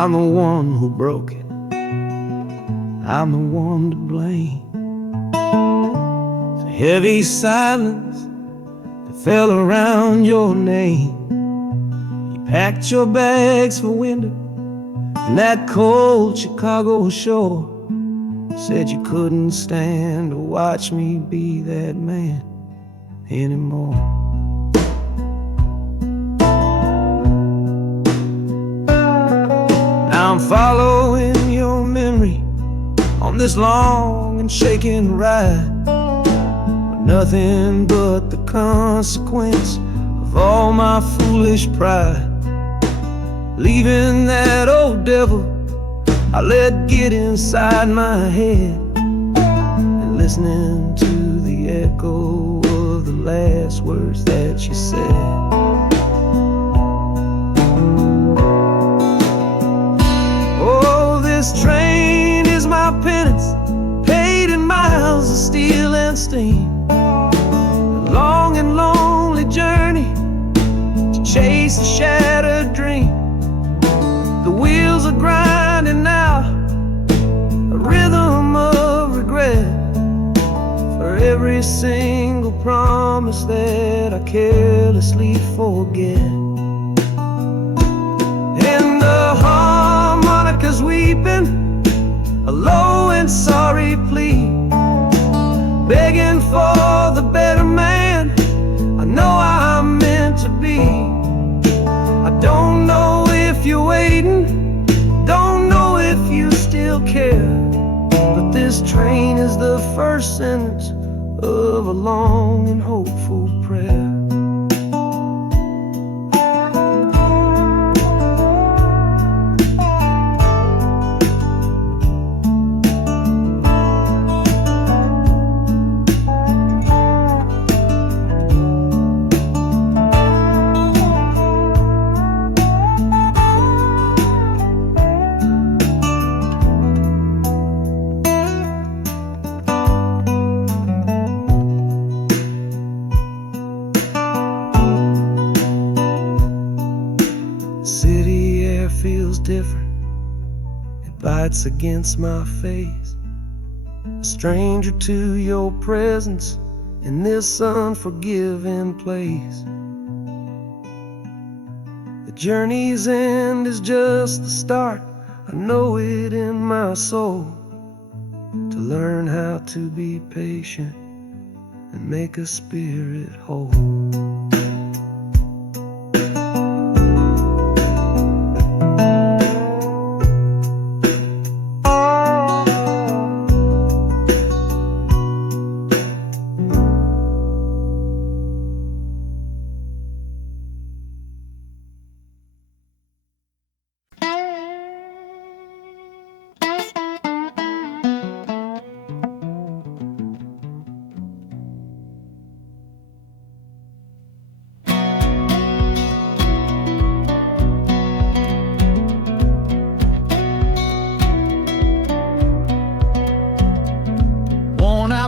I'm the one who broke it, I'm the one to blame. The heavy silence that fell around your name. You packed your bags for winter in that cold Chicago shore. Said you couldn't stand to watch me be that man anymore. Now I'm following your memory on this long and shaking ride, but nothing but the consequence of all my foolish pride. Leaving that old devil I let get inside my head, and listening to the echo of the last words that you said. Oh, this train is my penance, paid in miles of steel and steam. A long and lonely journey to chase a shattered dream. The wheels are grinding now, a rhythm of regret for every single promise that I carelessly forget. And the harmonica's weeping a low and sorry plea, begging for the better man I know I'm meant to be. I don't know if you're waiting, don't know if you still care, but this train is the first sentence of a long and hopeful prayer. City air feels different, it bites against my face. A stranger to your presence in this unforgiving place. The journey's end is just the start, I know it in my soul. To learn how to be patient and make a spirit whole.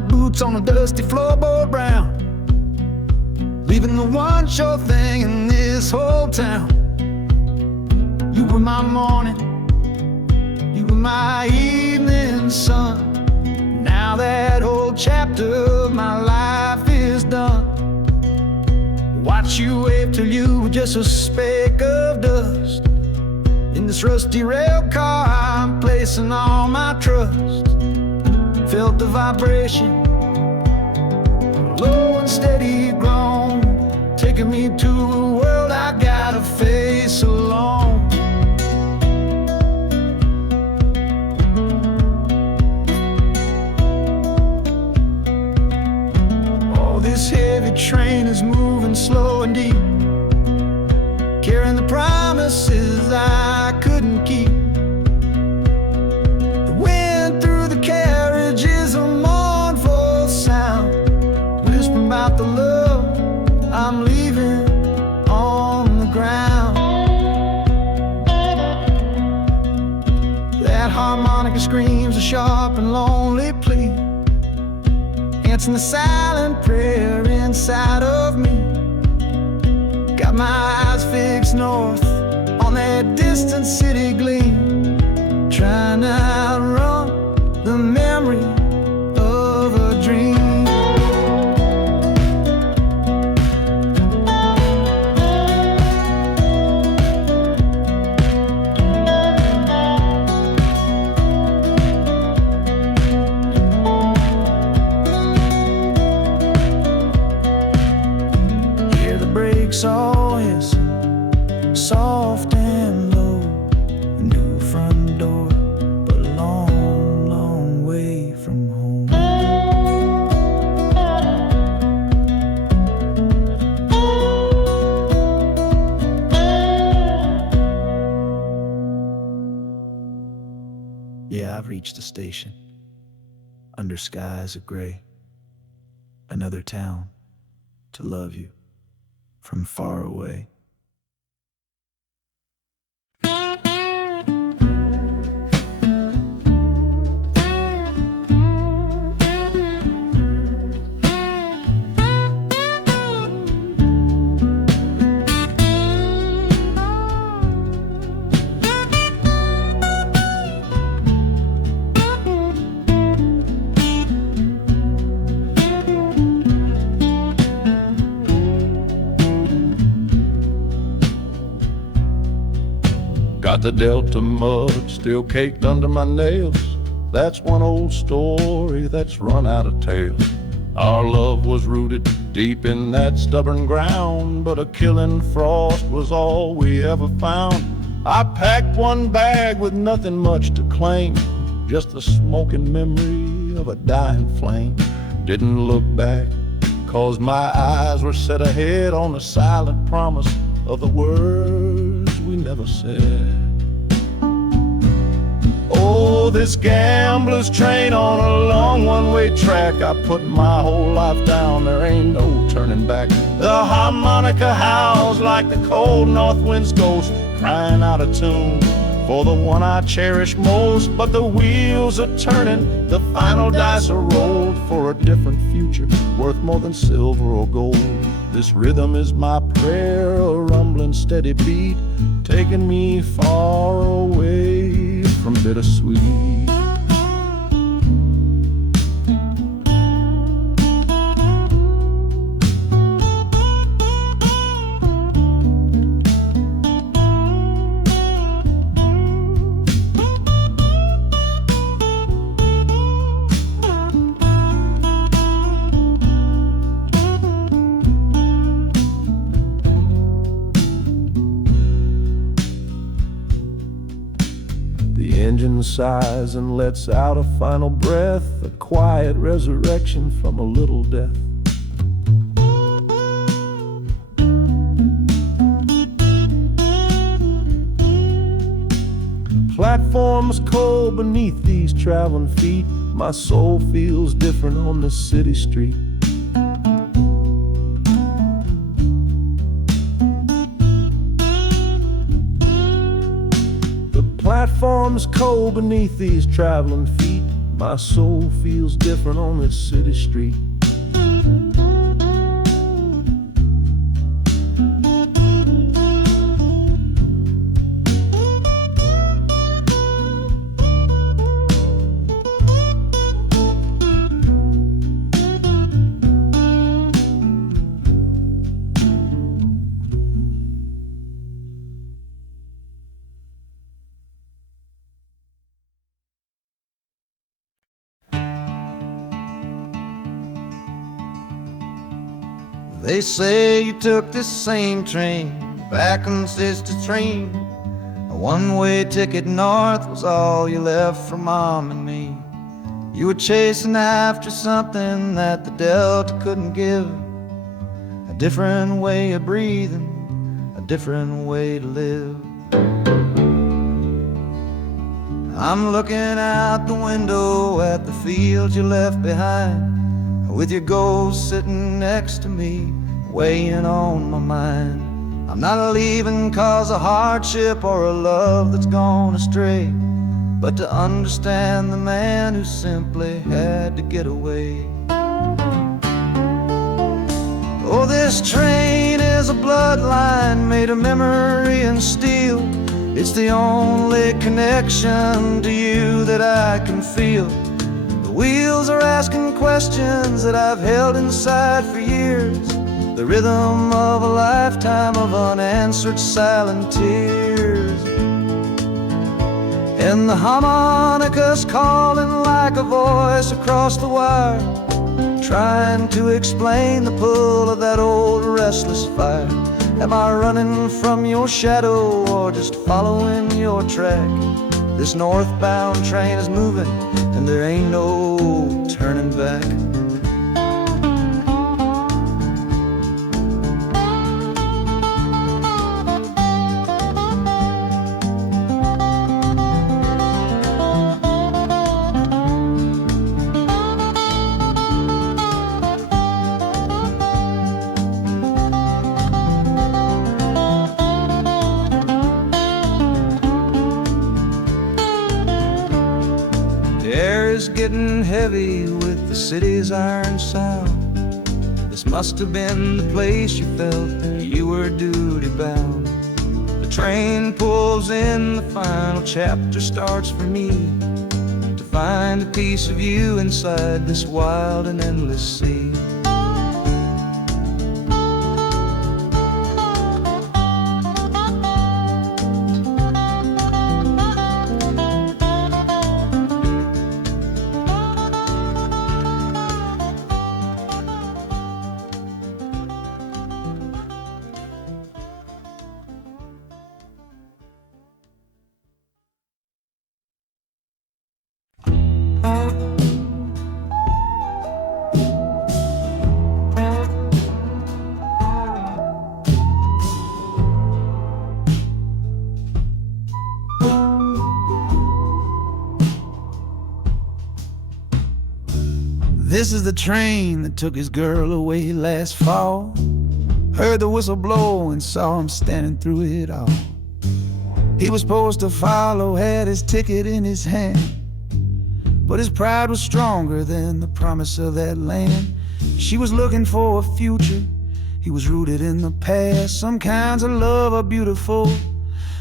Boots on a dusty floorboard brown, leaving the one sure thing in this whole town. You were my morning, you were my evening sun. Now that whole chapter of my life is done. Watch you wave till you were just a speck of dust. In this rusty rail car I'm placing all my trust. Felt the vibration, low and steady grown, taking me to a world I gotta face alone. Oh, this heavy train is moving slow and deep, carrying the promises I couldn't keep. The wind through the carriage is a mournful sound, whispering about the love I'm leaving on the ground. That harmonica screams a sharp and lonely plea, answering the silent prayer inside of me. Got my eyes fixed north on on that distant city gleam, trying to outrun the memory of a dream. Hear the brakes all hiss, soft and low. A new front door, but a long, long way from home. Yeah, I've reached the station, under skies of gray. Another town to love you from far away. Got the Delta mud still caked under my nails. That's one old story that's run out of tales. Our love was rooted deep in that stubborn ground, but a killing frost was all we ever found. I packed one bag with nothing much to claim, just the smoking memory of a dying flame. Didn't look back, 'cause my eyes were set ahead on the silent promise of the words we never said. Oh, this gambler's train on a long one-way track. I put my whole life down, there ain't no turning back. The harmonica howls like the cold north wind's ghost, crying out a tune for the one I cherish most. But the wheels are turning, the final dice are rolled for a different future, worth more than silver or gold. This rhythm is my prayer, a rumbling steady beat, taking me far away from bittersweet. The engine sighs and lets out a final breath, a quiet resurrection from a little death. Platforms cold beneath these traveling feet, my soul feels different on this city street. Platforms cold beneath these traveling feet, my soul feels different on this city street. They say you took this same train back on Sister Train. A one-way ticket north was all you left for Mom and me. You were chasing after something that the Delta couldn't give. A different way of breathing, a different way to live. I'm looking out the window at the fields you left behind, with your ghost sitting next to me, weighing on my mind. I'm not leaving 'cause of hardship or a love that's gone astray, but to understand the man who simply had to get away. Oh, this train is a bloodline made of memory and steel. It's the only connection to you that I can feel. The wheels are asking questions that I've held inside for years. The rhythm of a lifetime of unanswered silent tears. And the harmonica's calling like a voice across the wire, trying to explain the pull of that old restless fire. Am I running from your shadow or just following your track? This northbound train is moving and there ain't no turning back. Getting heavy with the city's iron sound. This must have been the place you felt that you were duty bound. The train pulls in, the final chapter starts for me, to find a piece of you inside this wild and endless sea. This is the train that took his girl away last fall. Heard the whistle blow and saw him standing through it all. He was supposed to follow, had his ticket in his hand, but his pride was stronger than the promise of that land. She was looking for a future, he was rooted in the past. Some kinds of love are beautiful,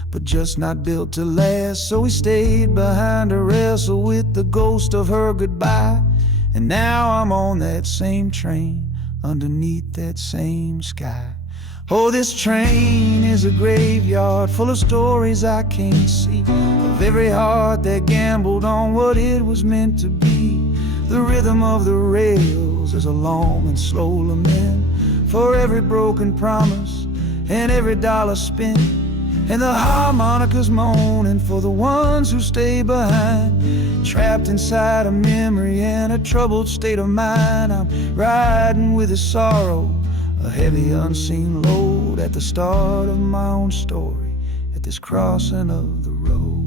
but just not built to last. So he stayed behind to wrestle with the ghost of her goodbye. And now I'm on that same train, underneath that same sky. Oh, this train is a graveyard full of stories I can't see, of every heart that gambled on what it was meant to be. The rhythm of the rails is a long and slow lament for every broken promise and every dollar spent. And the harmonica's moaning for the ones who stay behind, trapped inside a memory and a troubled state of mind. I'm riding with a sorrow, a heavy unseen load, at the start of my own story, at this crossing of the road.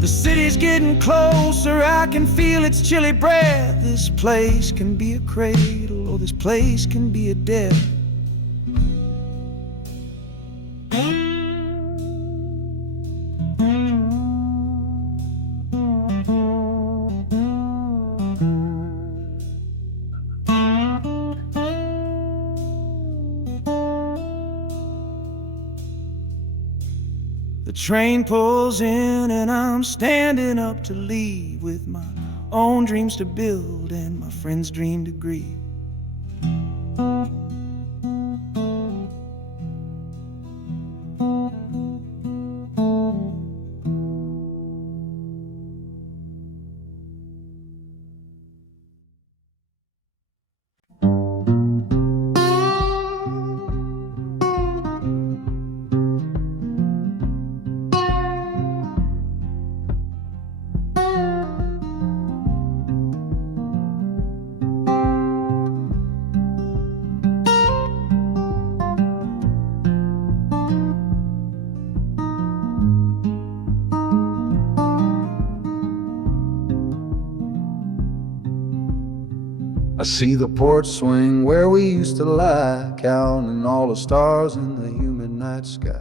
The city's getting closer, I can feel its chilly breath. This place can be a cradle, or this place can be a death. The train pulls in and I'm standing up to leave, with my own dreams to build and my friend's dream to grieve. I see the porch swing where we used to lie, counting all the stars in the humid night sky.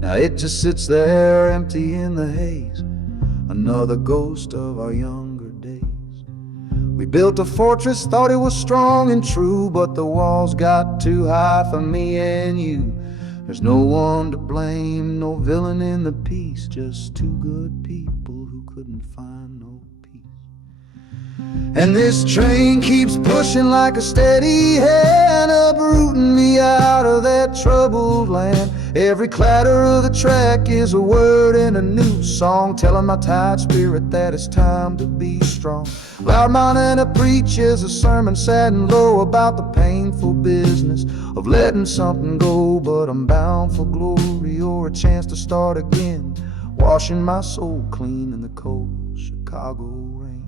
Now it just sits there empty in the haze, another ghost of our younger days. We built a fortress, thought it was strong and true, but the walls got too high for me and you. There's no one to blame, no villain in the piece, just two good people who couldn't find no peace. And this train keeps pushing like a steady hand, uprooting me out of that troubled land. Every clatter of the track is a word in a new song, telling my tired spirit that it's time to be strong. Loud Montana preaches a sermon sad and low about the painful business of letting something go, but I'm bound for glory or a chance to start again, washing my soul clean in the cold Chicago rain.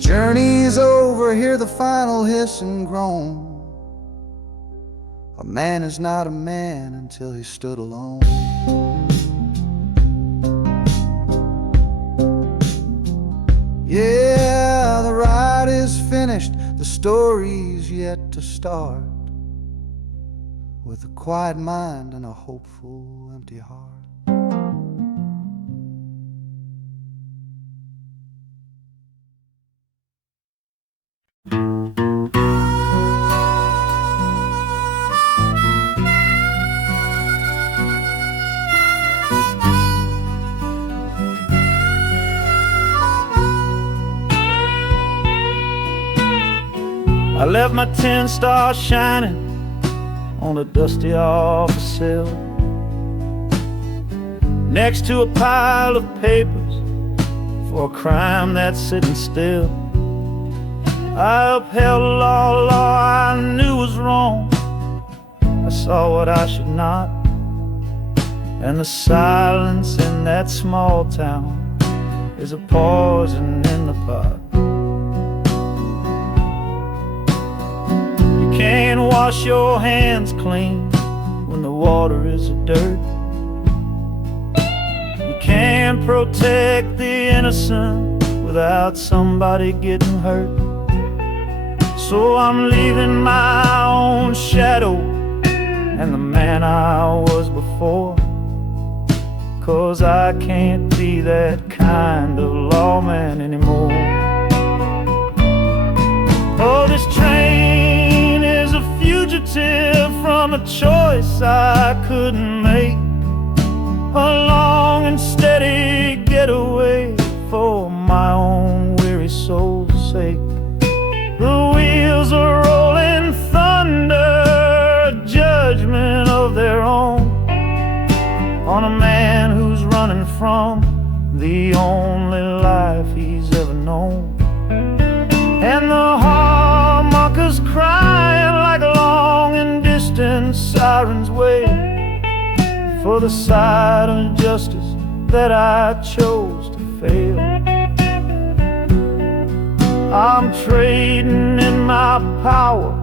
Journey's over, hear the final hiss and groan. A man is not a man until he stood alone. Yeah, the ride is finished, the story's yet to start, with a quiet mind and a hopeful empty heart. I left my 10 stars shining on a dusty office sill, next to a pile of papers for a crime that's sitting still. I upheld a law I knew was wrong. I saw what I should not, and the silence in that small town is a poison in the pot. You can't wash your hands clean when the water is of dirt. You can't protect the innocent without somebody getting hurt. So I'm leaving my own shadow and the man I was before, 'cause I can't be that kind of lawman anymore. Oh, this train is a fugitive from a choice I couldn't make, a long and steady getaway for my own weary soul's sake. The wheels are rolling thunder, a judgment of their own, on a man who's running from the only life he's ever known. And the harmonicas crying like long and distant sirens wait for the side of justice that I chose to fail. I'm trading in my power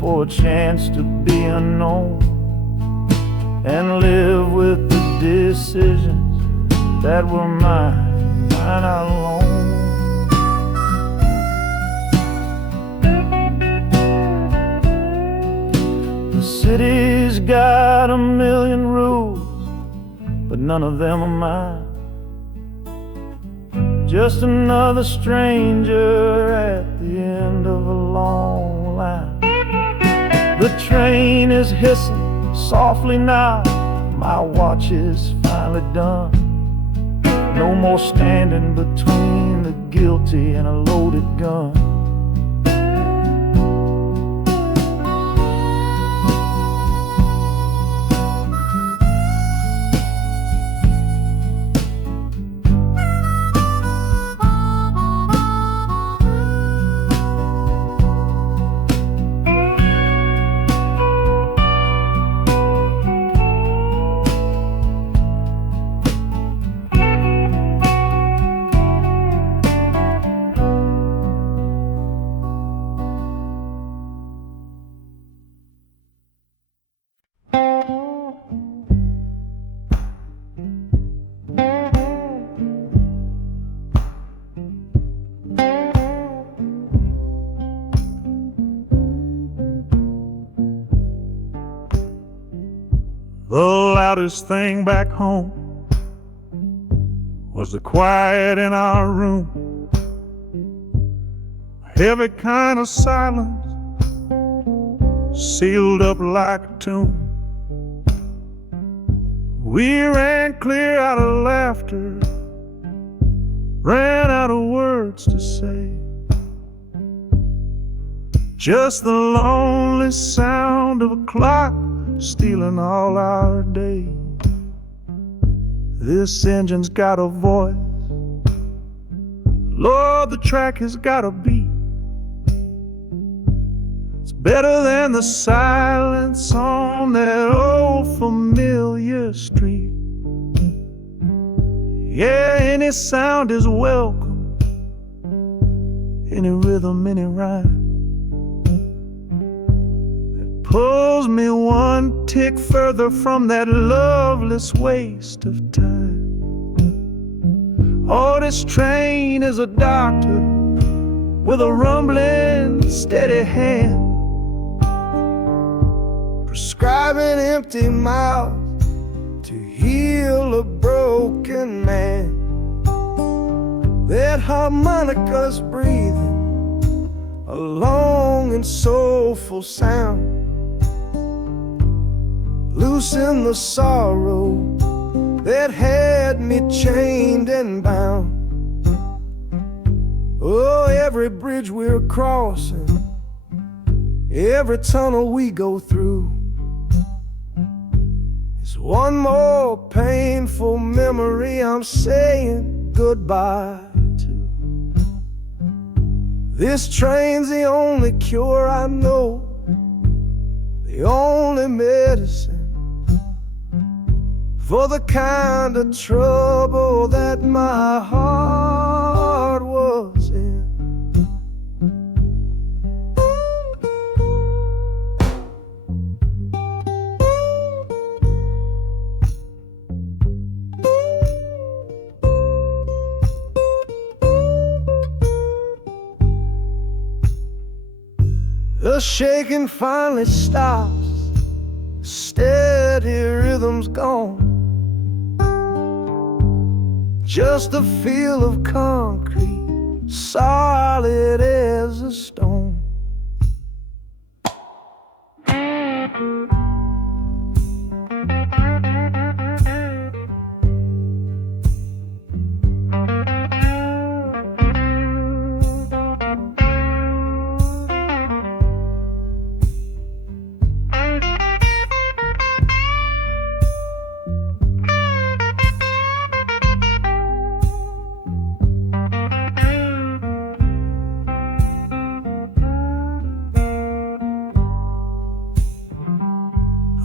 for a chance to be unknown and live with the decisions that were mine alone. The city's got a million rules, but none of them are mine. Just another stranger at the end of a long line. The train is hissing softly now, my watch is finally done. No more standing between the guilty and a loaded gun. loudest thing back home was the quiet in our room. A heavy kind of silence, sealed up like a tomb. We ran clear out of laughter, ran out of words to say. Just the lonely sound of a clock stealing all our day. This engine's got a voice, Lord, the track has got a beat. It's better than the silence on that old familiar street. Yeah, any sound is welcome, any rhythm, any rhyme. Pulls me one tick further from that loveless waste of time. Oh, this train is a doctor with a rumbling, steady hand, prescribing empty mouths to heal a broken man. That harmonica's breathing a long and soulful sound, loosen the sorrow that had me chained and bound. Oh, every bridge we're crossing, every tunnel we go through is one more painful memory I'm saying goodbye to. This train's the only cure I know, the only medicine for the kind of trouble that my heart was in. The shaking finally stops, steady rhythm's gone. Just a feel of concrete, solid as a stone.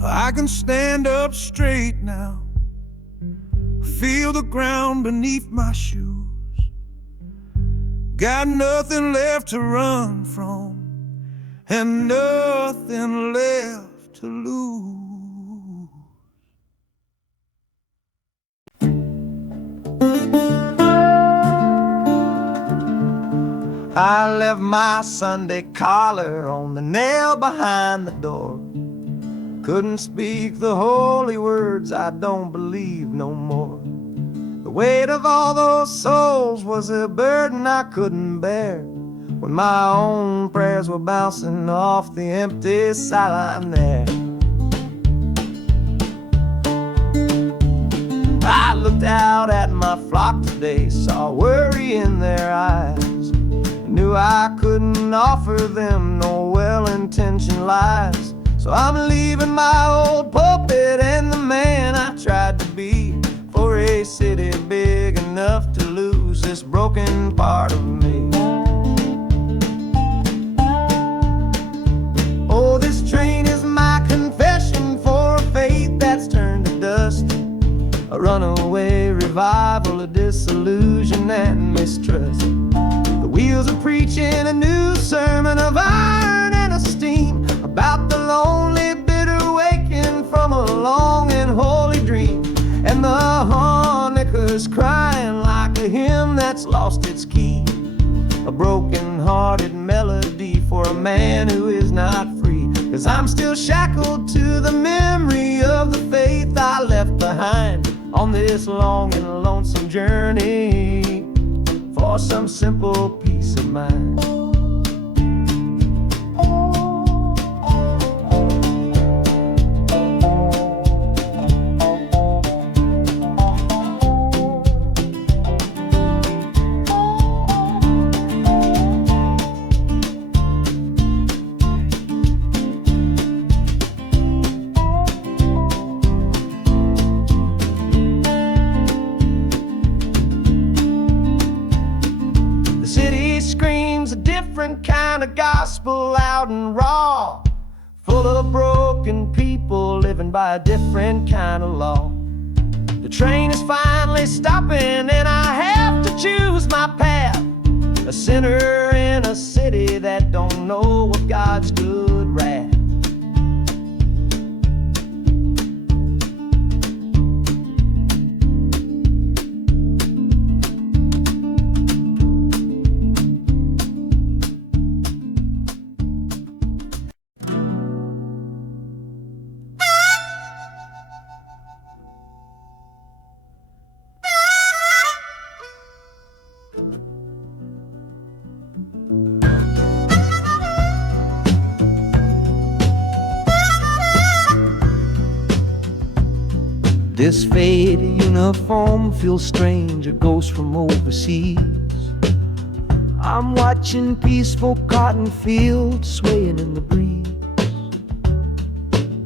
I can stand up straight now, feel the ground beneath my shoes. Got nothing left to run from and nothing left to lose. I left my Sunday collar on the nail behind the door. Couldn't speak the holy words, I don't believe no more. The weight of all those souls was a burden I couldn't bear, when my own prayers were bouncing off the empty sideline there. I looked out at my flock today, saw worry in their eyes, knew I couldn't offer them no well-intentioned lies. So I'm leaving my old pulpit and the man I tried to be, for a city big enough to lose this broken part of me. Oh, this train is my confession for a faith that's turned to dust, a runaway revival of disillusion and mistrust. The wheels are preaching a new sermon of iron and of steam, about the lonely, bitter waking from a long and holy dream. And the harmonica's crying like a hymn that's lost its key, a broken-hearted melody for a man who is not free. 'cause I'm still shackled to the memory of the faith I left behind on this long and lonesome journey for some simple peace of mind. Different kind of gospel, loud and raw, full of broken people living by a different kind of law. The train is finally stopping and I have to choose my path, a sinner in a city that don't know of God's good wrath. This faded uniform feels strange, a ghost from overseas. I'm watching peaceful cotton fields swaying in the breeze.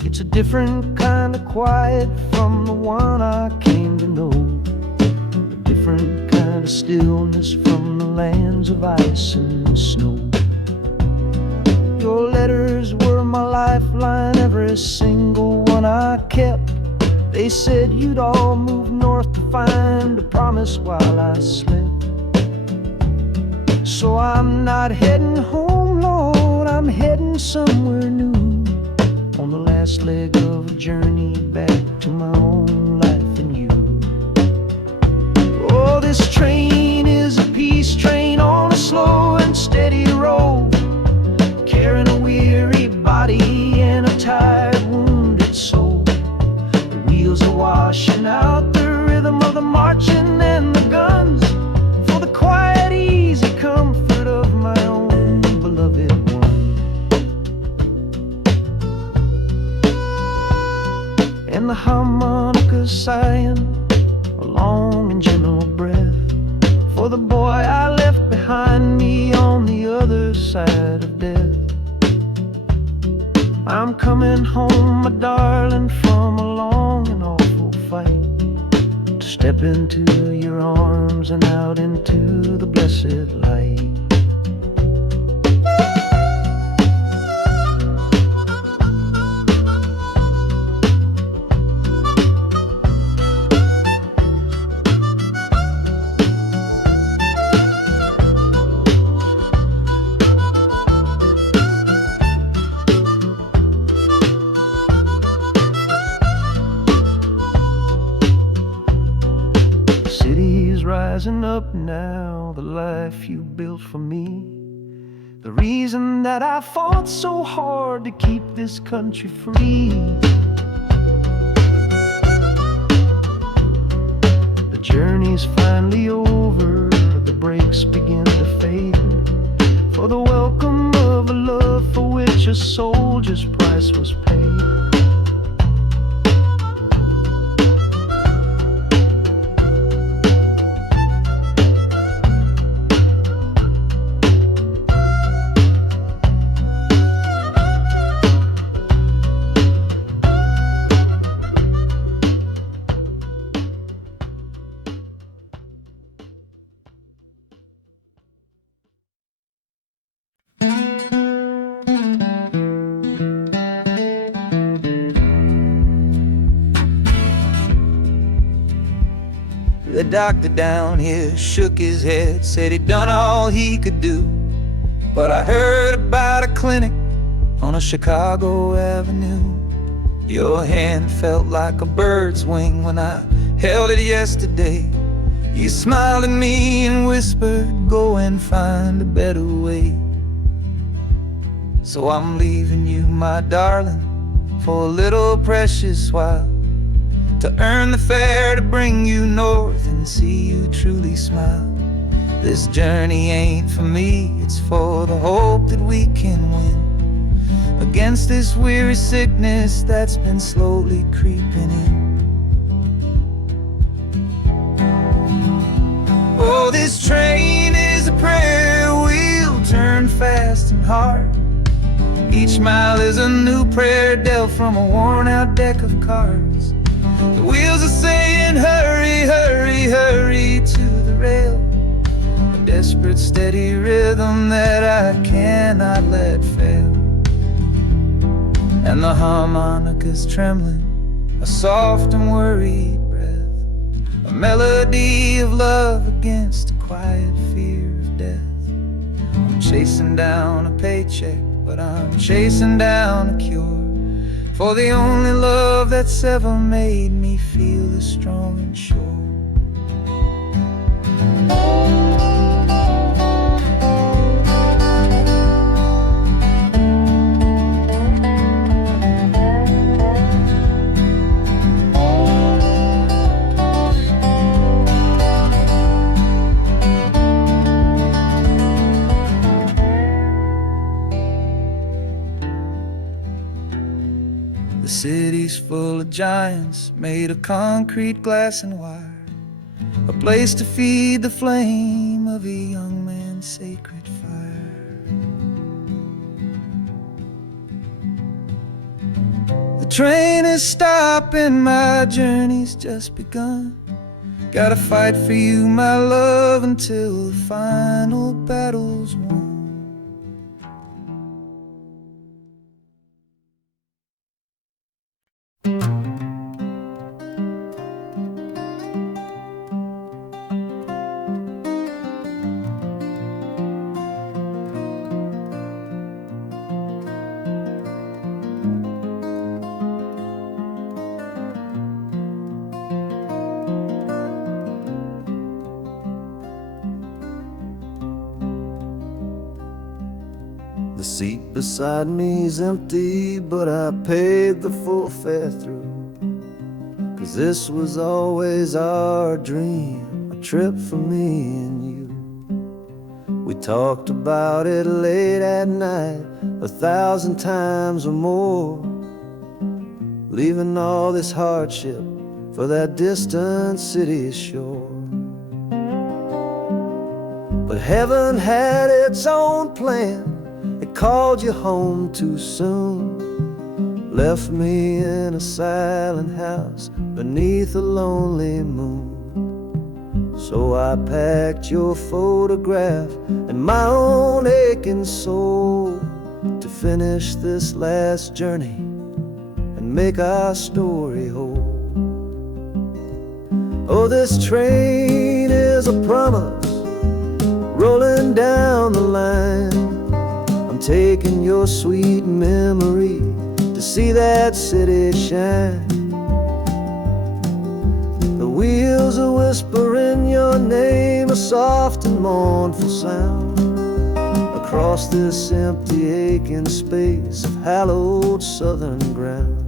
It's a different kind of quiet from the one I came to know, a different kind of stillness from the lands of ice and snow. Your letters were my lifeline, every single one I kept. They said you'd all move north to find a promise while I slept. So I'm not heading home, Lord, I'm heading somewhere new, on the last leg of a journey back to my own life and you. Oh, this train is a peace train on a slow and steady road, carrying a weary body and a tired, wounded soul. Wheels are washing out the rhythm of the marching and the guns for the quiet, easy comfort of my own beloved one. And the harmonica sighing a long and gentle breath for the boy I left behind me on the other side of death. I'm coming home, my darling, from a long and awful fight, to step into your arms and out into the blessed light. Rising up now, the life you built for me, the reason that I fought so hard to keep this country free. The journey's finally over, the brakes begin to fade, for the welcome of a love for which a soldier's price was paid. The doctor down here shook his head, said he'd done all he could do. But I heard about a clinic on a Chicago avenue. Your hand felt like a bird's wing when I held it yesterday. You smiled at me and whispered, go and find a better way. So I'm leaving you, my darling, for a little precious while, to earn the fare to bring you north and see you truly smile. This journey ain't for me, it's for the hope that we can win against this weary sickness that's been slowly creeping in. Oh, this train is a prayer wheel, turn fast and hard. Each mile is a new prayer dealt from a worn out deck of cards. The wheels are saying hurry, hurry, hurry to the rail, a desperate steady rhythm that I cannot let fail. And the harmonica's trembling, a soft and worried breath, a melody of love against a quiet fear of death. I'm chasing down a paycheck, but I'm chasing down a cure for the only love that's ever made me feel this strong and sure. The city's full of giants made of concrete, glass, and wire, a place to feed the flame of a young man's sacred fire. The train is stopping, my journey's just begun. Gotta fight for you, my love, until the final battle's won. The seat beside me's empty, but I paid the full fare through, 'cause this was always our dream, a trip for me and you. We talked about it late at night, 1,000 times or more, leaving all this hardship for that distant city's shore. But heaven had its own plan. It called you home too soon, left me in a silent house beneath a lonely moon. So I packed your photograph and my own aching soul to finish this last journey and make our story whole. Oh, this train is a promise rolling down the line. I'm taking your sweet memory to see that city shine. The wheels are whispering your name, a soft and mournful sound, across this empty aching space of hallowed southern ground.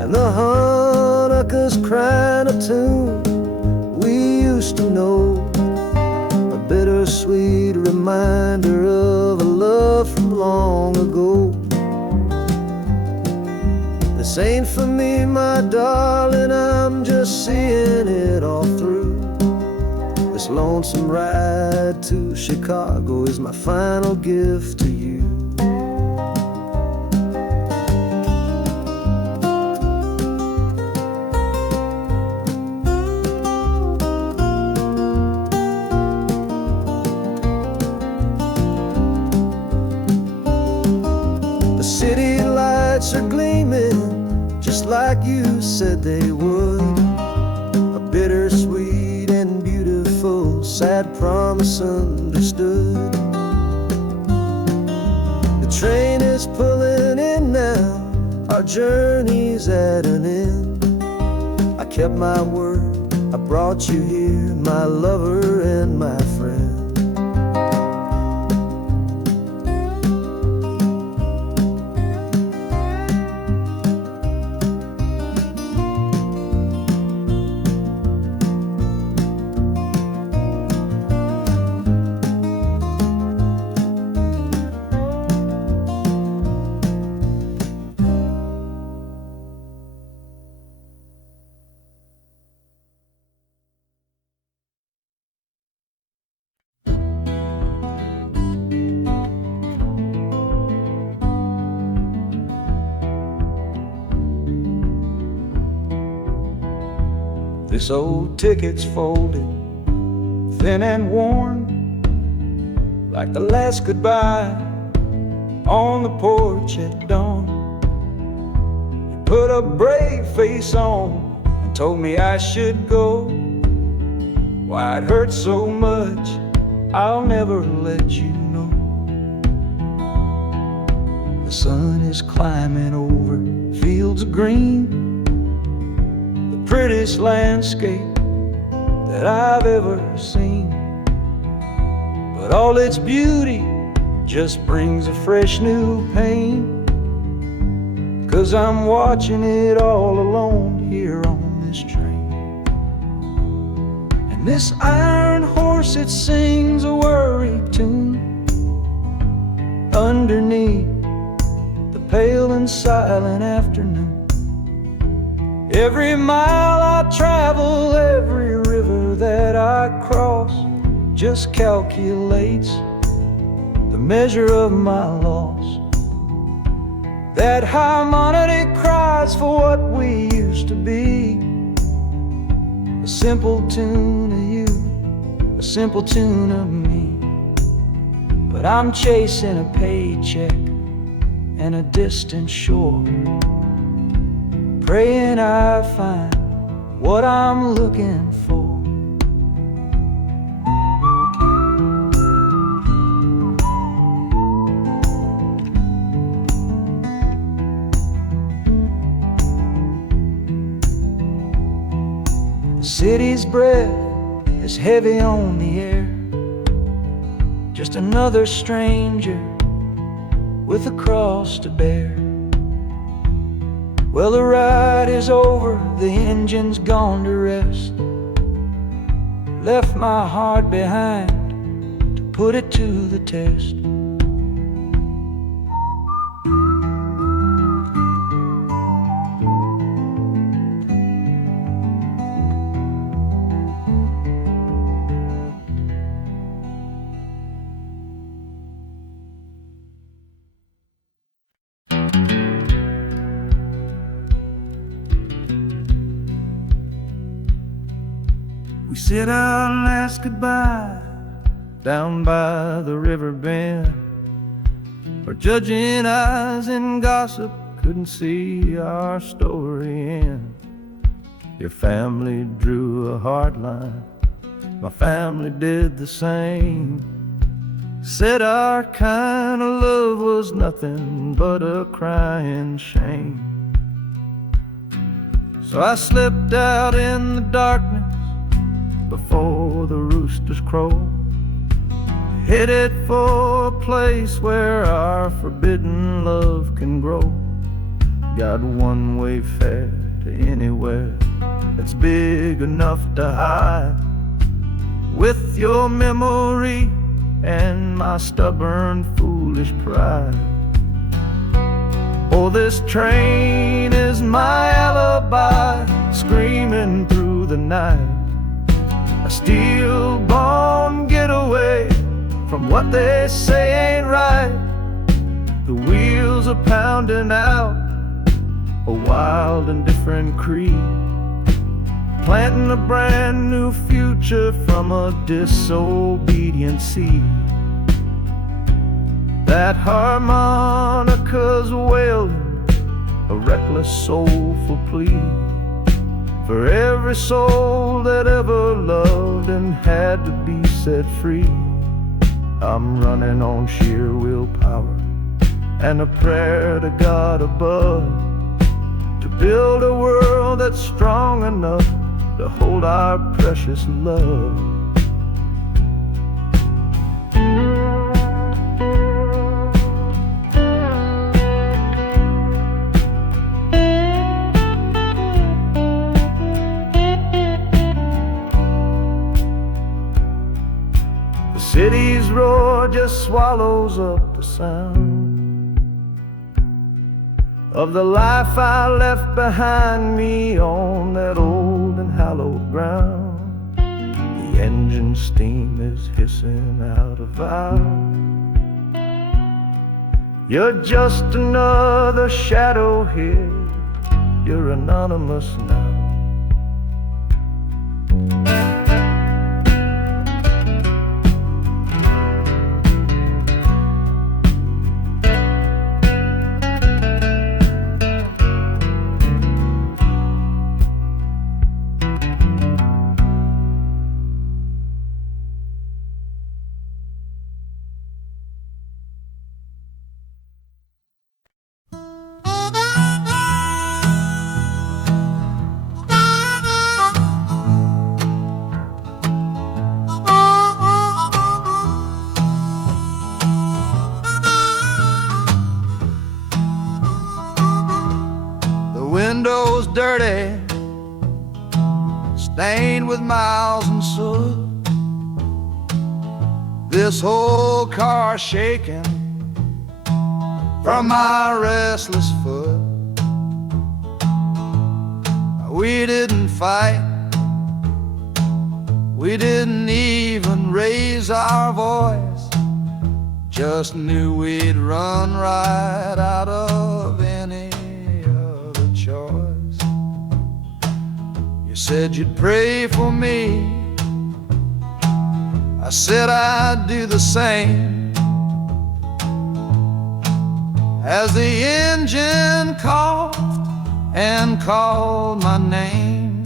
And the harmonicas crying a tune we used to know, a bittersweet reminder of a love from long ago. This ain't for me, my darling, I'm just seeing it all through. This lonesome ride to Chicago is my final gift to you. The city lights are gleaming just like you said they would, a bittersweet and beautiful sad promise understood. The train is pulling in now, our journey's at an end. I kept my word, I brought you here, my lover and my friend. This old ticket's folded, thin and worn, like the last goodbye on the porch at dawn. You put a brave face on and told me I should go. Why it hurts so much, I'll never let you know. The sun is climbing over fields of green, the prettiest landscape that I've ever seen. But all its beauty just brings a fresh new pain, 'cause I'm watching it all alone here on this train. And this iron horse, it sings a worry tune underneath the pale and silent afternoon. Every mile I travel, every river that I cross, just calculates the measure of my loss. That harmony cries for what we used to be, a simple tune of you, a simple tune of me. But I'm chasing a paycheck and a distant shore, praying I find what I'm looking for. The city's breath is heavy on the air, just another stranger with a cross to bear. Well, the ride is over, the engine's gone to rest, left my heart behind to put it to the test. We said our last goodbye down by the river bend, where judging eyes and gossip couldn't see our story end. Your family drew a hard line, my family did the same. Said our kind of love was nothing but a crying shame. So I slipped out in the darkness before the roosters crow, headed for a place where our forbidden love can grow. Got one-way fare to anywhere that's big enough to hide, with your memory and my stubborn, foolish pride. Oh, this train is my alibi, screaming through the night, a steel-born getaway from what they say ain't right. The wheels are pounding out a wild and different creed, planting a brand new future from a disobedient seed. That harmonica's wailing a reckless, soulful plea for every soul that ever loved and had to be set free. I'm running on sheer willpower and a prayer to God above, to build a world that's strong enough to hold our precious love. The city's roar just swallows up the sound of the life I left behind me on that old and hallowed ground. The engine steam is hissing out of valve. You're just another shadow here, you're anonymous now. stained with miles and soot. This whole car shaking from my restless foot. We didn't fight, we didn't even raise our voice, just knew we'd run right out of any other choice. You said you'd pray for me, I said I'd do the same. As the engine coughed and called my name,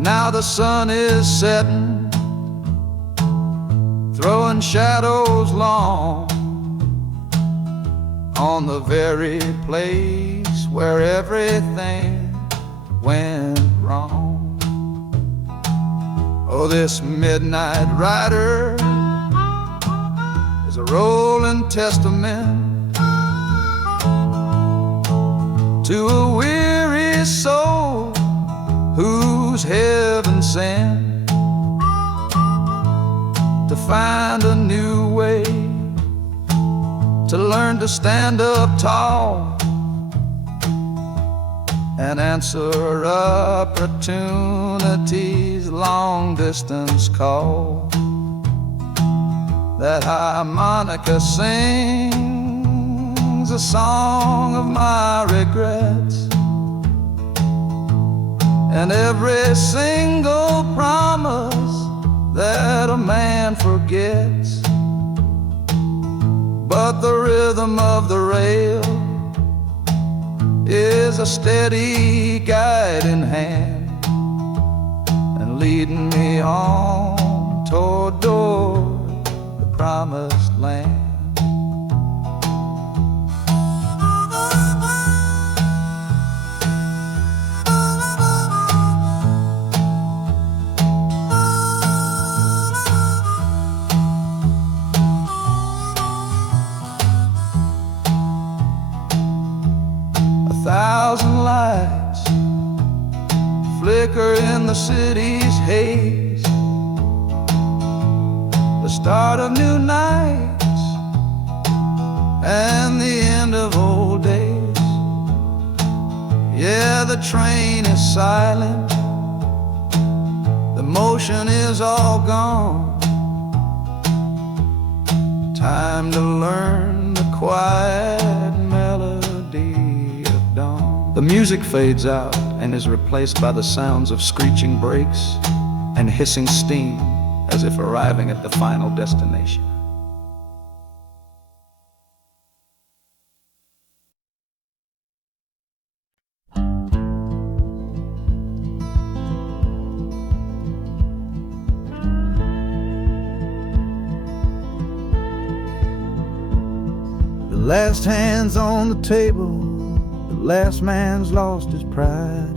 now the sun is setting, throwing shadows long on the very place where everything went wrong. Oh, this midnight rider is a rolling testament to a weary soul who's heaven sent to find a new way, to learn to stand up tall and answer opportunity's long distance call. That harmonica sings a song of my regrets, and every single promise that a man forgets. But the rhythm of the rail is a steady guiding hand, and leading me on toward the promised land. 1,000 lights flicker in the city's haze, the start of new nights and the end of old days. Yeah, the train is silent, the motion is all gone. Time to learn the quiet melody of dawn. The music fades out and is replaced by the sounds of screeching brakes and hissing steam, as if arriving at the final destination. The last hand's on the table, the last man's lost his pride.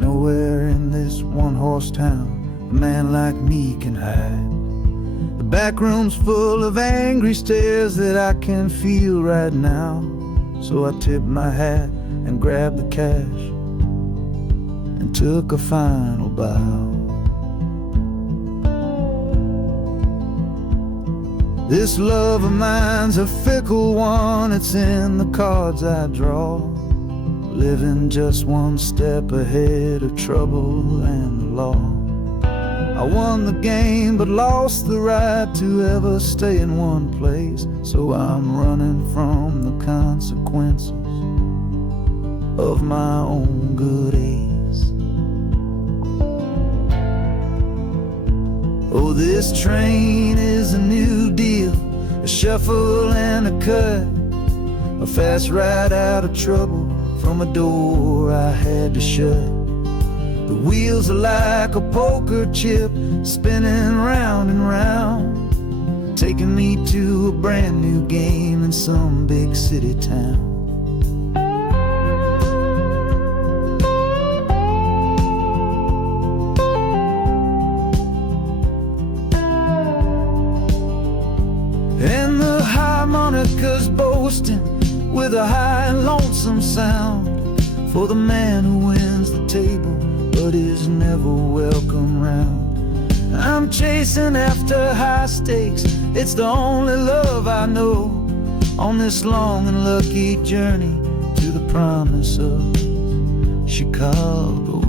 Nowhere in this one-horse town a man like me can hide. The back room's full of angry stares that I can feel right now. So I tipped my hat and grabbed the cash and took a final bow. This love of mine's a fickle one, it's in the cards I draw. Living just one step ahead of trouble and the law. I won the game but lost the right to ever stay in one place. So I'm running from the consequences of my own good ace. Oh, this train is a new deal, a shuffle and a cut, a fast ride out of trouble from a door I had to shut. The wheels are like a poker chip, spinning round and round, taking me to a brand new game in some big city town. And the harmonica's boasting with a high and lonesome sound for the man who wins the table, but but is never welcome round. I'm chasing after high stakes, it's the only love I know on this long and lucky journey to the promise of Chicago.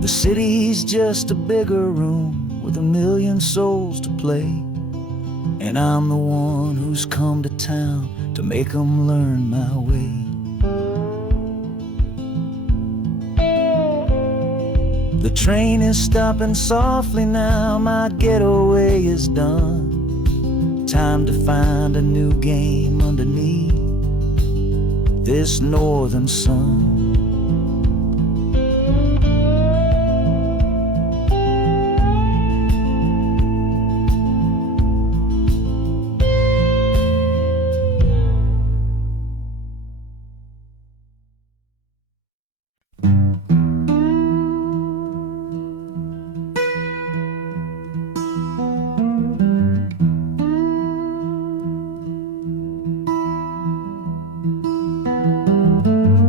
The city's just a bigger room with a million souls to play, and I'm the one who's come to town to make 'em learn my way. The train is stopping softly now, my getaway is done. Time to find a new game underneath this northern sun.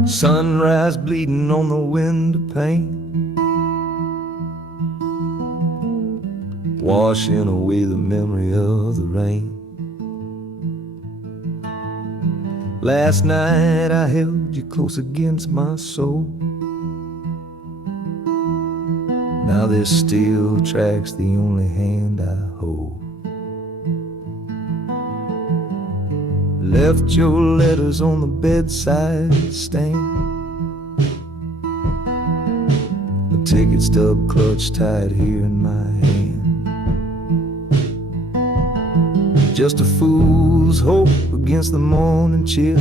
Sunrise bleeding on the window pane, washing away the memory of the rain. Last night I held you close against my soul. Now this steel track's the only hand I hold. Left your letters on the bedside stand, the ticket stub clutched tight here in my hand. Just a fool's hope against the morning chill,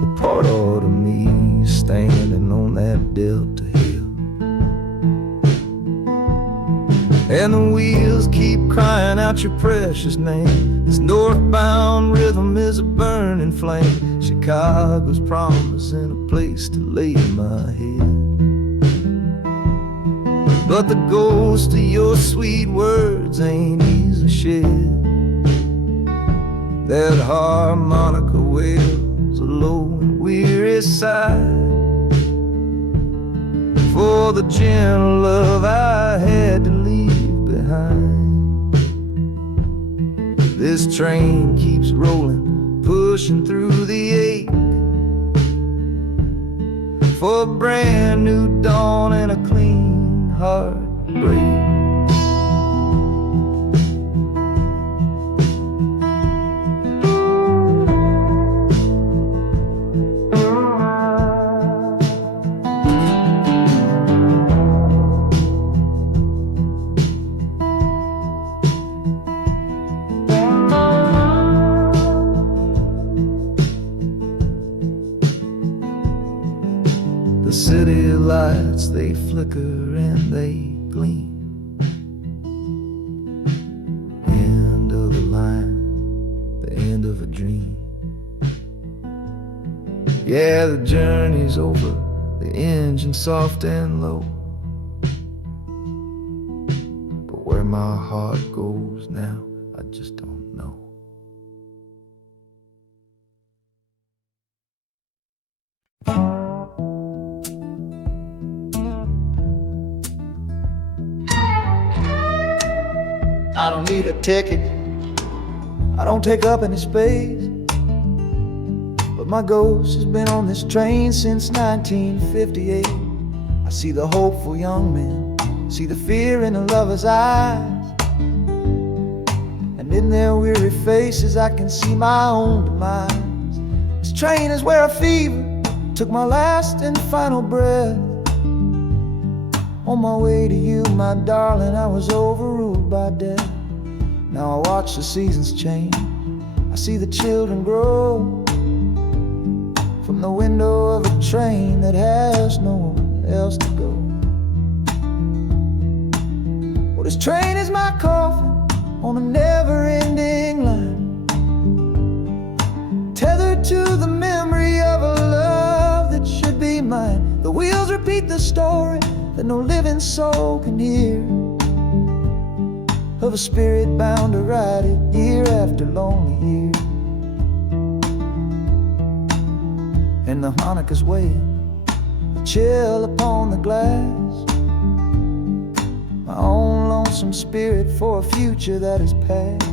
the part of me standing on that Delta hill. And the wheels keep crying out your precious name. This northbound rhythm is a burning flame. Chicago's promising a place to lay my head. But the ghost of your sweet words ain't easy shed. That harmonica wails a low and weary sigh for the gentle love I had to leave behind. This train keeps rolling, pushing through the ache, for a brand new dawn and a clean heartbreak. The city lights, they flicker and they gleam. End of the line, the end of a dream. Yeah, the journey's over, the engine soft and low. But where my heart goes now, I just don't know. I don't need a ticket, I don't take up any space, but my ghost has been on this train since 1958. I see the hopeful young men, see the fear in the lovers' eyes, and in their weary faces I can see my own demise. This train is where a fever took my last and final breath. On my way to you, my darling, I was overruled by death. Now I watch the seasons change, I see the children grow from the window of a train that has no else to go. Well, this train is my coffin on a never-ending line, tethered to the memory of a love that should be mine. The wheels repeat the story that no living soul can hear, of a spirit bound to ride it year after lonely year. And the Hanukkah's wail, a chill upon the glass, my own lonesome spirit for a future that is past.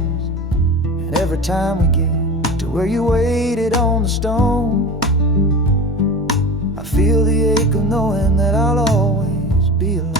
And every time we get to where you waited on the stone, I feel the ache of knowing that I'll always be alone.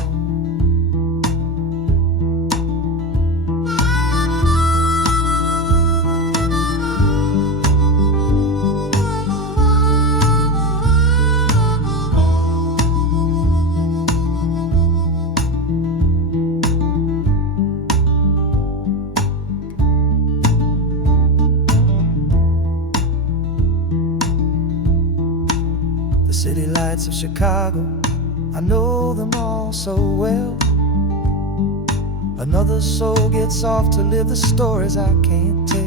The city lights of Chicago, I know them all so well. Another soul gets off to live the stories I can't tell.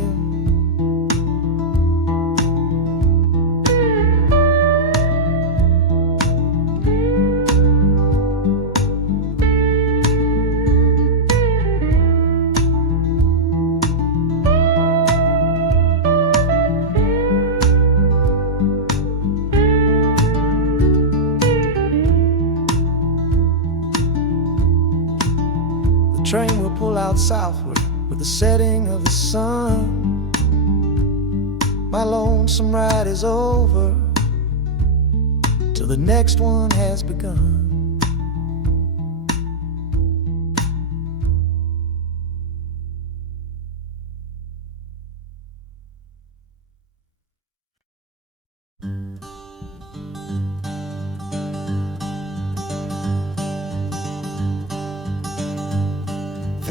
The train will pull out southward with the setting of the sun. My lonesome ride is over till the next one has begun.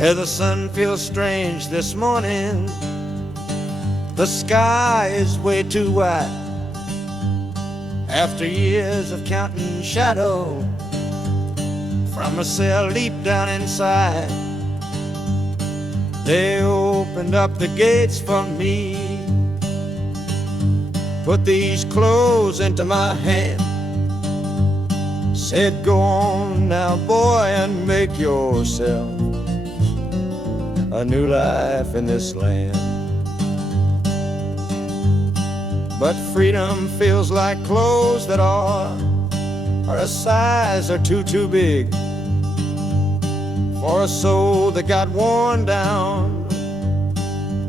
The sun feels strange this morning. The sky is way too wide. After years of counting shadow from a cell deep down inside, they opened up the gates for me, put these clothes into my hand, said, "Go on now, boy, and make yourself a new life in this land." But freedom feels like clothes that are a size or two big for a soul that got worn down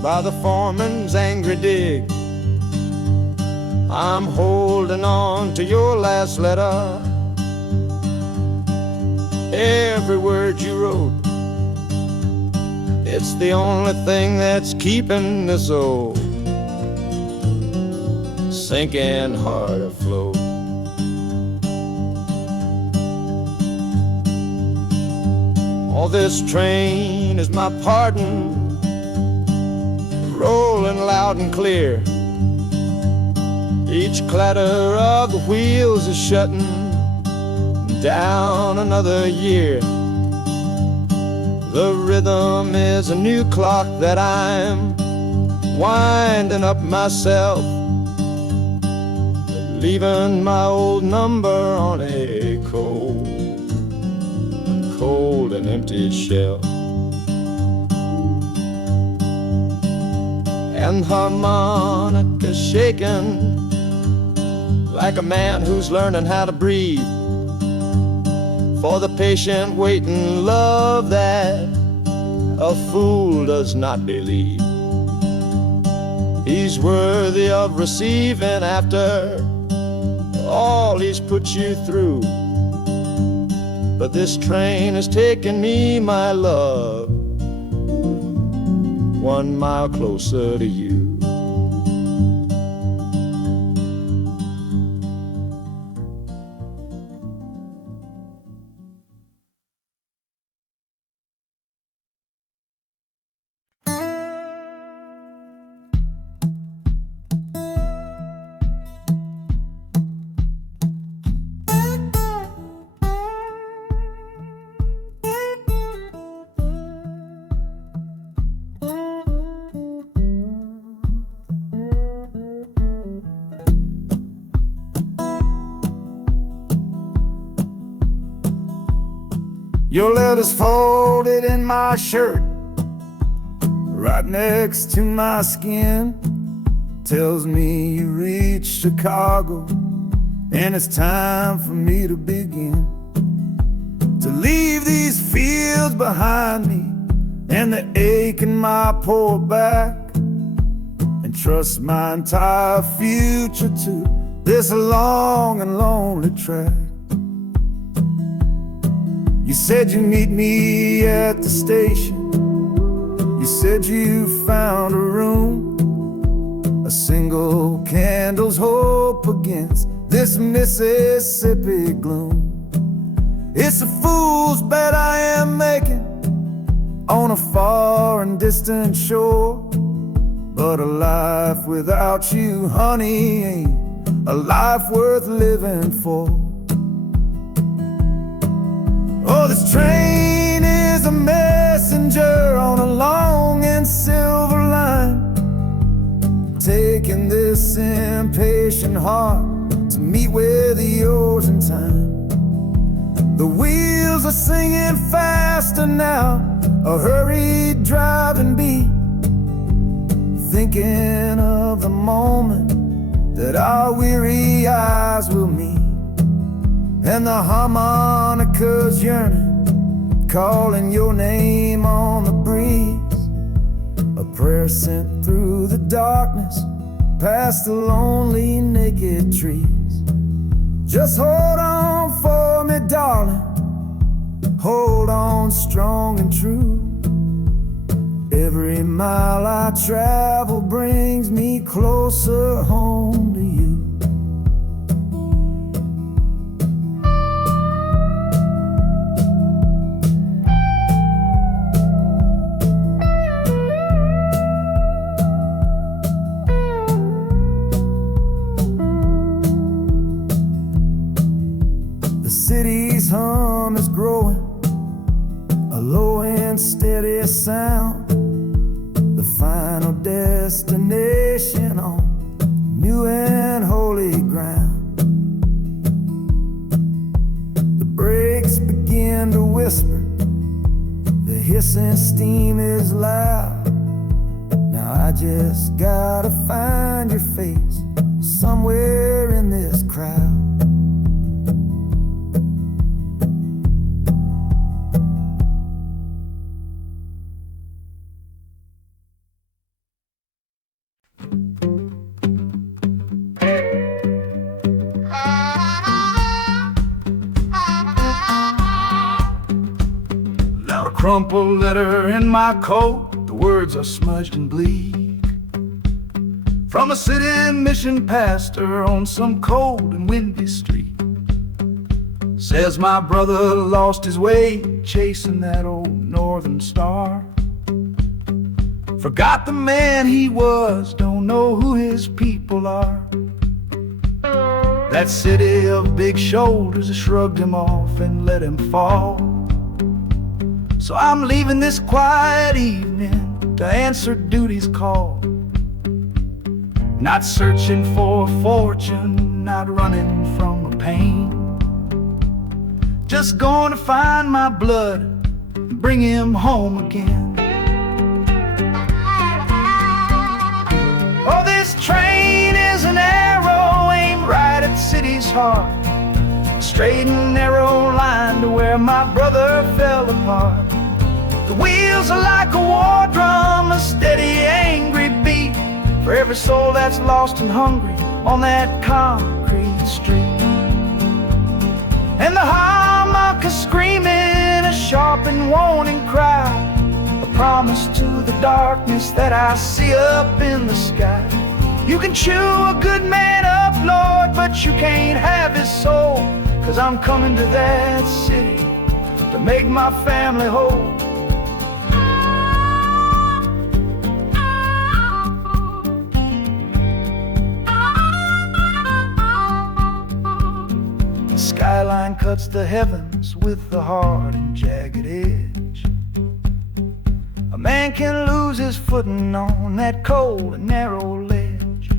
by the foreman's angry dig. I'm holding on to your last letter, every word you wrote. It's the only thing that's keeping this old sinking heart afloat. Oh, this train is my pardon, rolling loud and clear. Each clatter of the wheels is shutting down another year. The rhythm is a new clock that I'm winding up myself, leaving my old number on a cold and empty shelf. And harmonica shaking like a man who's learning how to breathe, for the patient waiting love that a fool does not believe. He's worthy of receiving after all he's put you through. But this train has taken me, my love, 1 mile closer to you. Your letter's folded in my shirt, right next to my skin. Tells me you reached Chicago, and it's time for me to begin. To leave these fields behind me, and the ache in my poor back, and trust my entire future to this long and lonely track. You said you'd meet me at the station. You said you found a room, a single candle's hope against this Mississippi gloom. It's a fool's bet I am making on a far and distant shore, but a life without you, honey, ain't a life worth living for. Oh, this train is a messenger on a long and silver line, taking this impatient heart to meet with yours in time. The wheels are singing faster now, a hurried driving beat, thinking of the moment that our weary eyes will meet. And the harmonica's yearning, calling your name on the breeze, a prayer sent through the darkness, past the lonely naked trees. Just hold on for me, darling, hold on strong and true. Every mile I travel brings me closer home to you. The city's hum is growing, a low and steady sound, the final destination on new and holy ground. The brakes begin to whisper, the hissing steam is loud. Now I just gotta find your face somewhere in this crowd. Now a crumpled letter in my coat, the words are smudged and bleak, from a city mission pastor on some cold and windy street. Says my brother lost his way chasing that old northern star, forgot the man he was, don't know who his people are. That city of big shoulders shrugged him off and let him fall. So I'm leaving this quiet evening to answer duty's call. Not searching for a fortune, not running from a pain, just going to find my blood and bring him home again. Oh, this train is an arrow aimed right at the city's heart, straight and narrow line to where my brother fell apart. The wheels are like a war drum, a steady, angry beat for every soul that's lost and hungry on that concrete street. And the harmonica screaming a sharp and warning cry, a promise to the darkness that I see up in the sky. You can chew a good man up, Lord, but you can't have his soul, 'cause I'm coming to that city to make my family whole. The skyline cuts the heavens with a hard and jagged edge. A man can lose his footing on that cold and narrow ledge.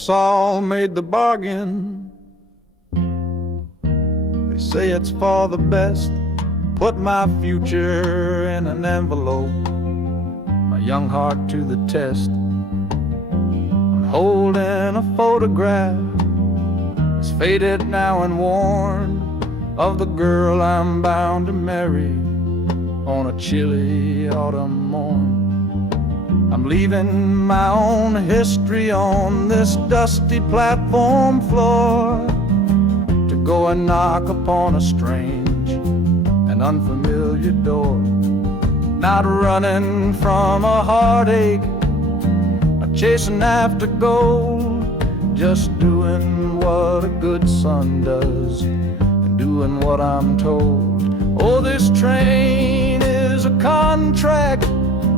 folks all made the bargain. They say it's for the best. Put my future in an envelope, my young heart to the test. I'm holding a photograph, it's faded now and worn, of the girl I'm bound to marry on a chilly autumn morn. I'm leaving my own history on this dusty platform floor to go and knock upon a strange and unfamiliar door. Not running from a heartache, not chasing after gold, just doing what a good son does and doing what I'm told. Oh, this train is a contract,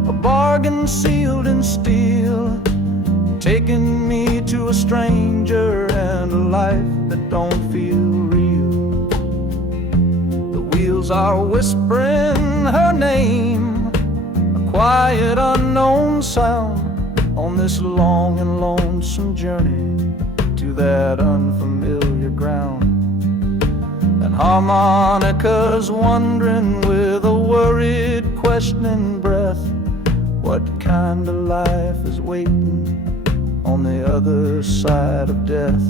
a bargain sealed in steel, taking me to a stranger and a life that don't feel real. The wheels are whispering her name, a quiet unknown sound, on this long and lonesome journey to that unfamiliar ground. And harmonicas wondering with a worried, questioning breath, what kind of life is waiting on the other side of death?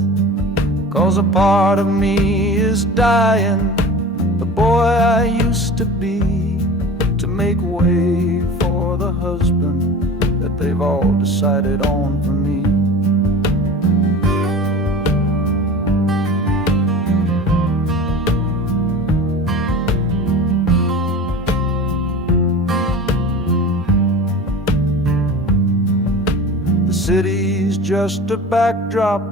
'Cause a part of me is dying, the boy I used to be, to make way for the husband that they've all decided on for me. The city's just a backdrop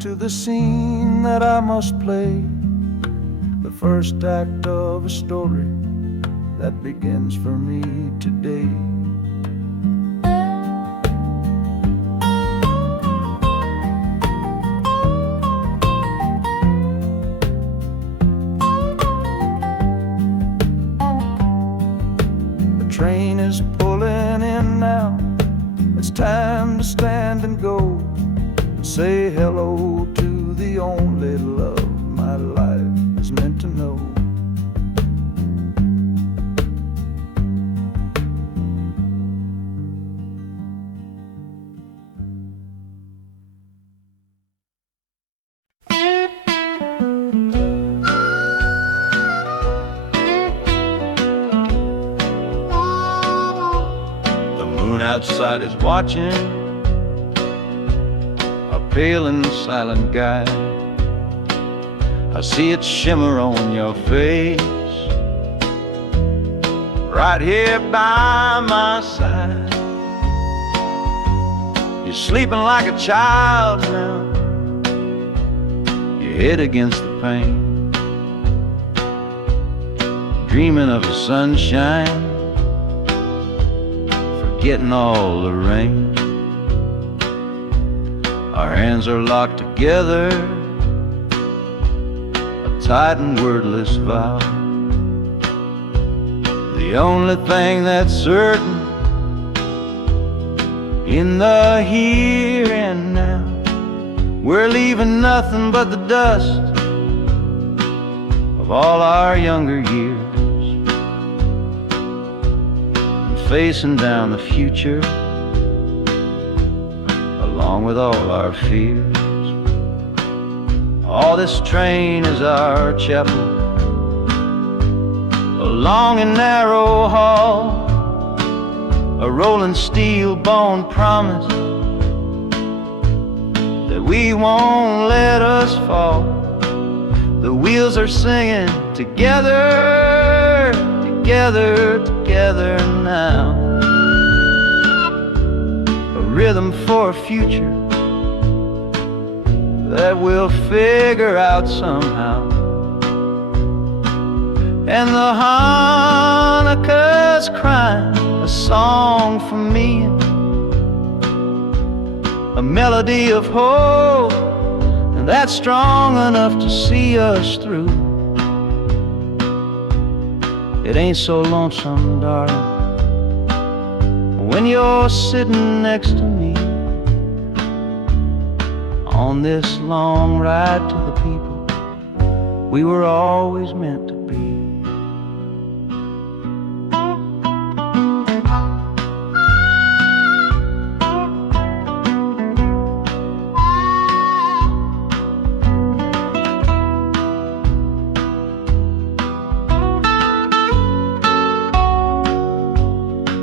to the scene that I must play, the first act of a story that begins for me today. The train is pulling in now, it's time to stand and go, and say hello to the only love my life is meant to know. The moon outside is watching, a pale and silent guide. I see it shimmer on your face, right here by my side. You're sleeping like a child now, your head against the pane, dreaming of the sunshine, forgetting all the rain. Our hands are locked together, a tight and wordless vow. The only thing that's certain in the here and now, we're leaving nothing but the dust of all our younger years, and facing down the future along with all our fears. Oh, this train is our chapel, a long and narrow hall, a rolling steel bone promise that we won't let us fall. The wheels are singing together, together, together now, a rhythm for a future that we'll figure out somehow. And the Hanukkah's crying a song for me, a melody of hope, and that's strong enough to see us through. It ain't so lonesome, darling, when you're sitting next to me on this long ride to the people we were always meant to be.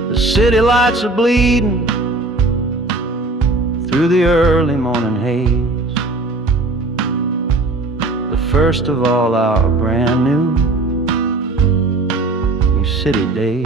The city lights are bleeding through the early morning haze, the first of all our brand new city days.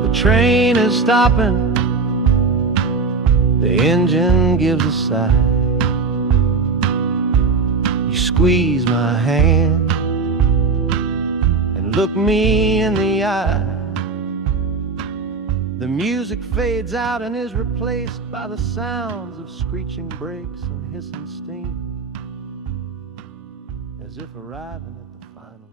The train is stopping, the engine gives a sigh. You squeeze my hand and look me in the eye. The music fades out and is replaced by the sounds of screeching brakes and hissing steam, as if arriving at the final scene.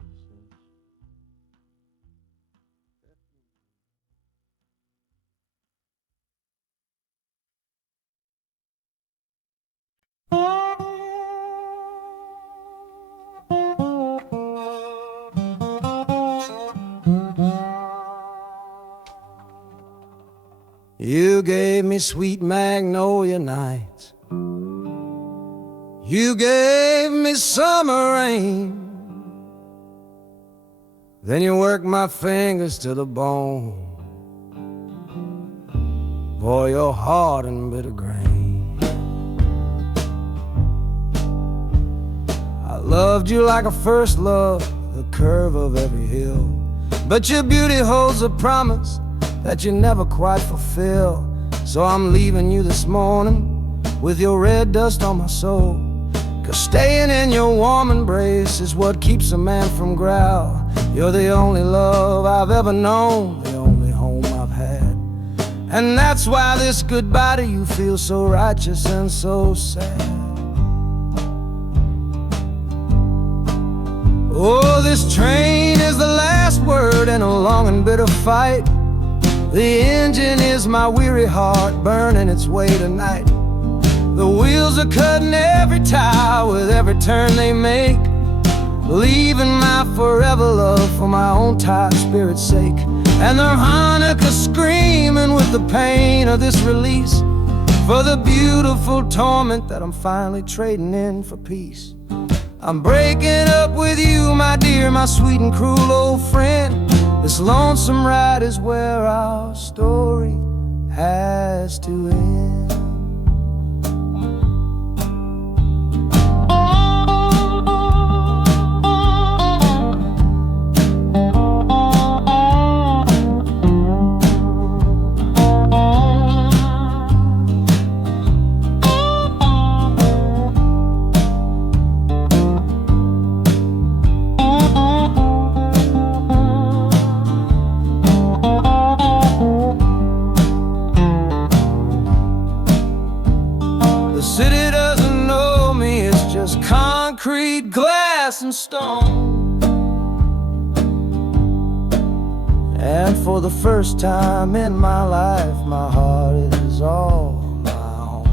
You gave me sweet magnolia nights, you gave me summer rain, then you worked my fingers to the bone. Boy, you're hard and bitter grain. I loved you like a first love, the curve of every hill, but your beauty holds a promise that you never quite fulfill. So I'm leaving you this morning with your red dust on my soul, 'cause staying in your warm embrace is what keeps a man from growl. You're the only love I've ever known, the only home I've had, and that's why this goodbye to you feels so righteous and so sad. Oh, this train is the last word in a long and bitter fight. The engine is my weary heart burning its way tonight. The wheels are cutting every tire with every turn they make, leaving my forever love for my own tired spirit's sake. And the harmonica screaming with the pain of this release, for the beautiful torment that I'm finally trading in for peace. I'm breaking up with you, my dear, my sweet and cruel old friend. This lonesome ride is where our story has to end. City doesn't know me, it's just concrete, glass, and stone. And for the first time in my life, my heart is all my own.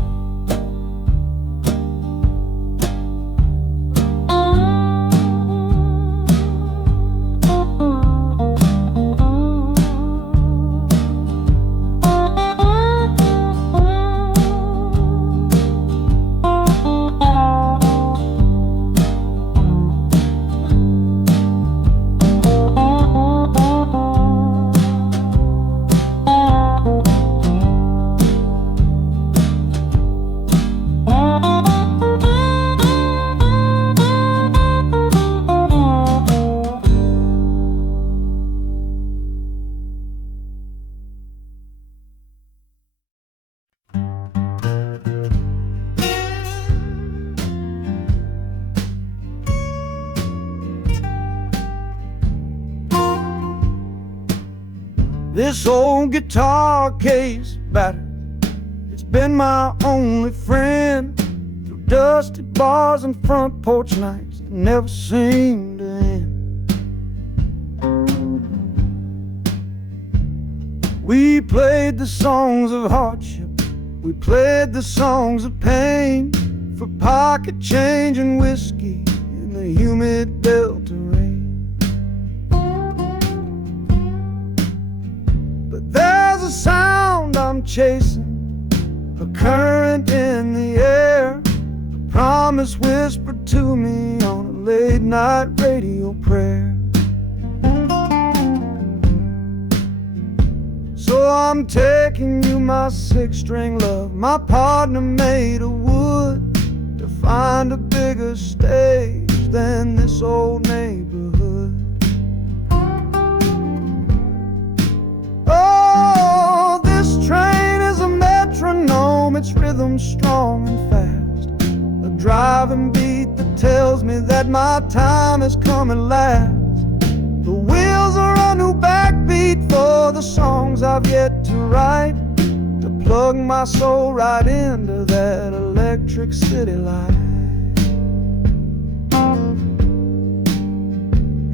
This old guitar case battered, it's been my only friend through dusty bars and front porch nights that never seem to end. We played the songs of hardship, we played the songs of pain, for pocket change and whiskey in the humid Delta rain. But there's a sound I'm chasing, a current in the air, a promise whispered to me on a late night radio prayer. So I'm taking you, my six-string love, my partner made of wood, to find a bigger stage than this old neighborhood. Oh, this train is a metronome, its rhythm strong and fast, a driving beat that tells me that my time is coming last. The wheels are a new backbeat for the songs I've yet to write, to plug my soul right into that electric city light.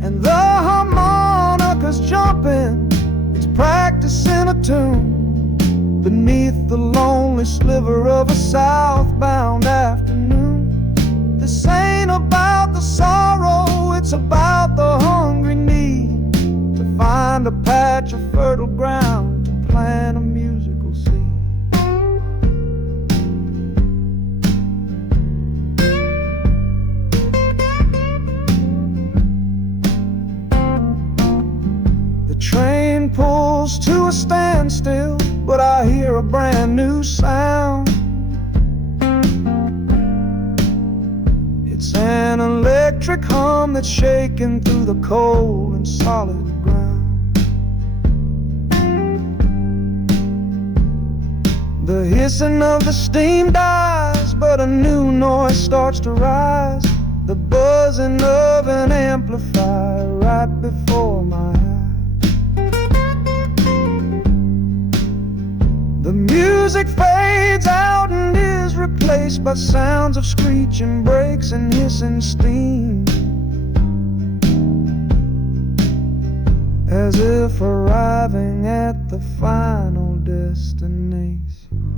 And the harmonica's jumping, it's practicing a tune beneath the lonely sliver of a southbound afternoon. This ain't about the sorrow, it's about the hungry need to find a patch of fertile ground to plant a musical seed. The train pulls to a standstill, but I hear a brand new sound. It's an electric hum that's shaking through the cold and solid ground. The hissing of the steam dies, but a new noise starts to rise, the buzzing of an amplifier right before my eyes. The music fades out and is replaced by sounds of screeching brakes and hissing steam, as if arriving at the final destination.